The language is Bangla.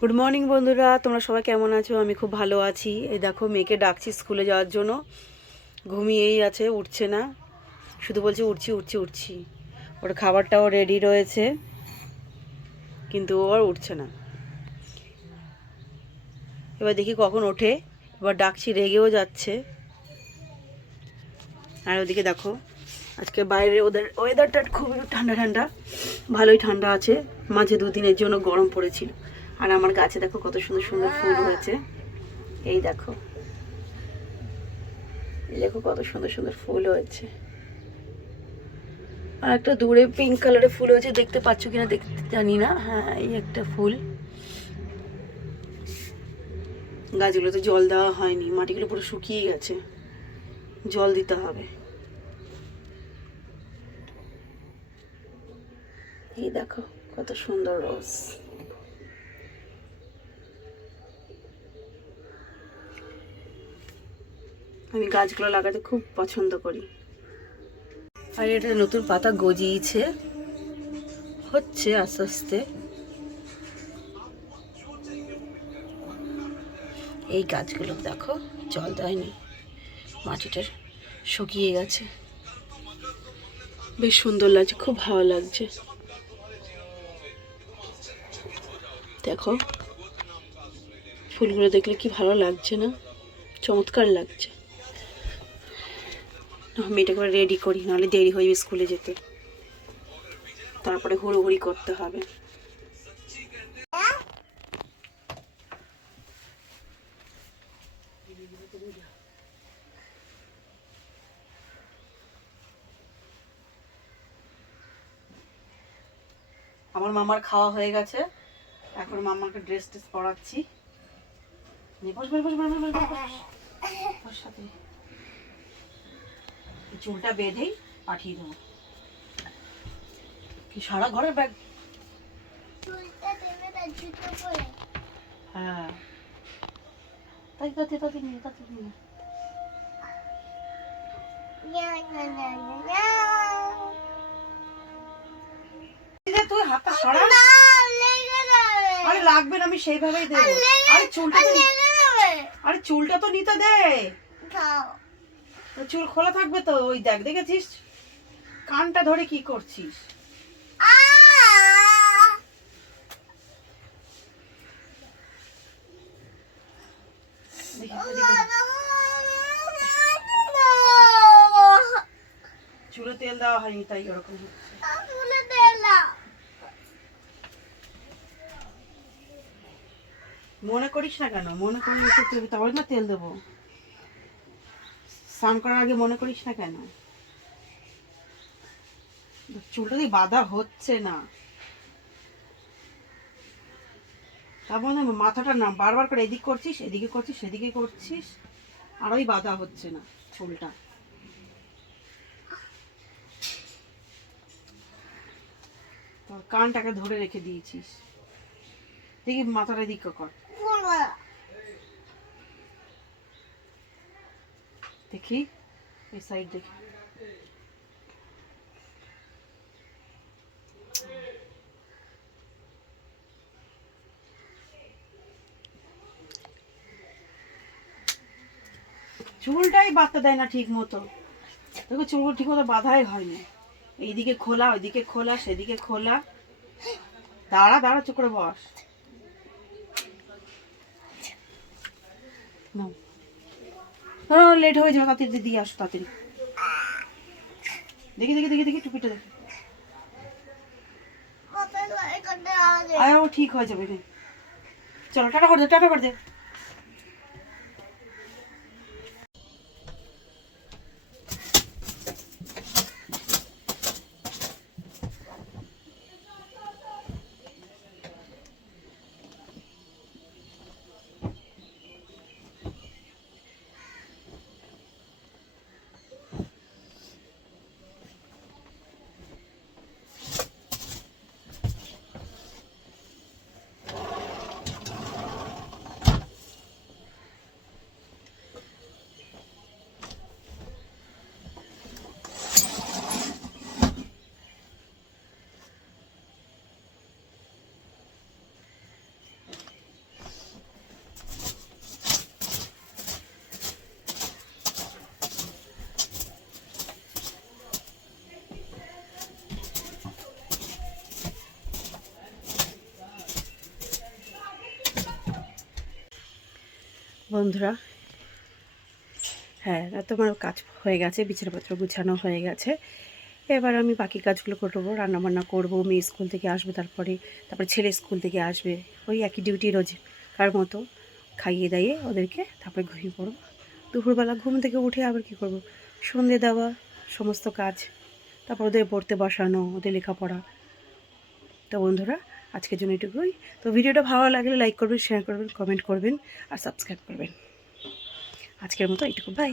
গুড মর্নিং বন্ধুরা, তোমরা সবাই কেমন আছো? আমি খুব ভালো আছি। এই দেখো মেয়েকে ডাকছি স্কুলে যাওয়ার জন্য। ঘুমিয়েই আছে, উঠছে না, শুধু বলছে উঠছি উঠছি উঠছি। ওর খাবারটাও রেডি রয়েছে, কিন্তু ও আর উঠছে না। এবার দেখি কখন ওঠে। এবার ডাকছি, রেগেও যাচ্ছে। আর ওদিকে দেখো, আজকে বাইরে ওদের ওয়েদারটা খুবই ঠান্ডা ঠান্ডা, ভালোই ঠান্ডা আছে। মাঝে দুদিনের জন্য গরম পড়েছিল। আর আমার গাছে দেখো কত সুন্দর সুন্দর ফুল হয়েছে। এই দেখো, এই দেখো কত সুন্দর সুন্দর ফুল হয়েছে। আর একটা দূরে পিঙ্ক কালারের ফুল হয়েছে, দেখতে পাচ্ছ কিনা দেখতে জানি না। হ্যাঁ, এই একটা ফুল। গাছগুলোতে জল দেওয়া হয়নি, মাটিগুলো পুরো শুকিয়ে গেছে, জল দিতে হবে। এই দেখো কত সুন্দর রোজ। আমি গাছগুলো লাগাতে খুব পছন্দ করি। আর এটা নতুন পাতা গজিয়েছে, হচ্ছে আস্তে আস্তে। এই গাছগুলো দেখো জল দেয়নি, মাটিটা শুকিয়ে গেছে। বেশ সুন্দর লাগছে, খুব ভালো লাগছে। দেখো ফুলগুলো দেখলে কি ভালো লাগছে না? চমৎকার লাগছে। আমি এটা করে রেডি করি, নাহলে দেরি হয়ে যাবে স্কুলে যেতে। তারপরে হুড়োহুড়ি করতে হবে। আমার মামার খাওয়া হয়ে গেছে, এখন মামাকে ড্রেস টেস পরাচ্ছি। চুলটা বেঁধেই পাঠিয়ে দেবো। কি সারা ঘরের ব্যাগ? হ্যাঁ, তাই তাতে তাতে নিয়ে তাতে নিয়ে তুই হাতটা সরা। আরে লাগবে না, আমি সেইভাবেই দেবো। আরে চুলটা তো, আরে চুলটা তো নিতে দে। চুল খোলা থাকবে তো। ওই দেখ, দেখেছিস কানটা ধরে কি করছিস? চুলে তেল দেওয়া হয়নি তাই ওরকম হচ্ছে। মনে করিস না কেন? মনে করলে তবে না তেল দেবো। স্নান করার আগে মনে করিস না কেন? চুলটা দিয়ে বাঁধা হচ্ছে না, তারপর মাথাটা না বারবার করে এদিক করছিস, এদিকে করছিস, সেদিকে করছিস, আর ওই বাঁধা হচ্ছে না চুলটা। কানটাকে ধরে রেখে দিয়েছিস। দেখি মাথাটা এদিক কর, দেখি এই সাইড দেখি। চুলটাই বাঁধতে দেয় না ঠিক মতো। দেখো চুলগুলো ঠিক মতো বাঁধাই হয়নি। এইদিকে খোলা, ওইদিকে খোলা, সেদিকে খোলা। দাঁড়া দাঁড়া, চুপ করে বস। লেট হয়ে যাবে, তাড়াতাড়ি দিয়ে আসো তাড়াতাড়ি। দেখি দেখি দেখি দেখি টুপিটা দেখি। আরে ও ঠিক হয়ে যাবে। চলো টাটা করে দে, টাটা করে দে। বন্ধুরা, হ্যাঁ তোমার কাজ হয়ে গেছে, বিছানাপত্র গুছানো হয়ে গেছে। এবার আমি বাকি কাজগুলো করবো, রান্নাবান্না করবো, মেয়ে স্কুল থেকে আসবে, তারপরে ছেলে স্কুল থেকে আসবে, ওই একই ডিউটি রোজকার মতো। খাইয়ে দাইয়ে ওদেরকে তারপরে ঘুমিয়ে পড়বো। দুপুরবেলা ঘুম থেকে উঠে আবার কী করবো, সন্ধে দেওয়া, সমস্ত কাজ, তারপর ওদের পড়তে বসানো, ওদের লেখাপড়া। তো বন্ধুরা, আজকের জন্য এটুকুই। তো ভিডিওটা ভালো লাগলে লাইক করবেন, শেয়ার করবেন, কমেন্ট করবেন আর সাবস্ক্রাইব করবেন। আজকের মতো এইটুকু, বাই।